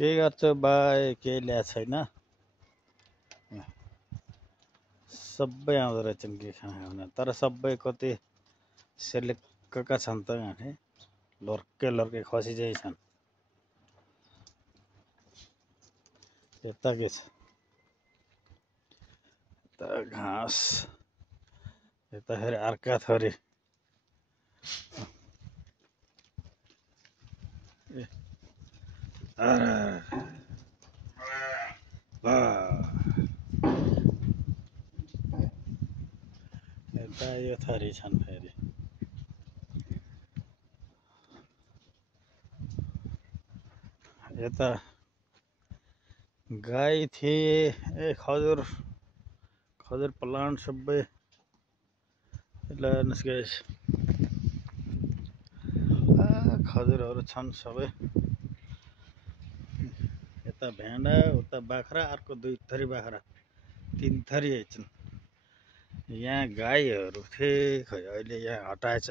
के गर्छौ भाइ? केही ल्याएको छैन? सबै आउँदो रहेछन् के खाना खान, तर सबै कति सेलेक्कका छन् त गाँठे, लर्के लर्के खसी चाहिँ छन्। यता के छ? यता घाँस, यता फेरि अर्का थरी। यता यो थरी छन् फेरि। यता गाई थिए, खजुर प्लान्ट सबै निस्केछ। खजुरहरू छन् सबै। यता भेडा, उता बाख्रा, अर्को 2 थरी बाख्रा, 3 थरी छन्। यहाँ गाईहरू थिए, खै अहिले यहाँ हटाएछ।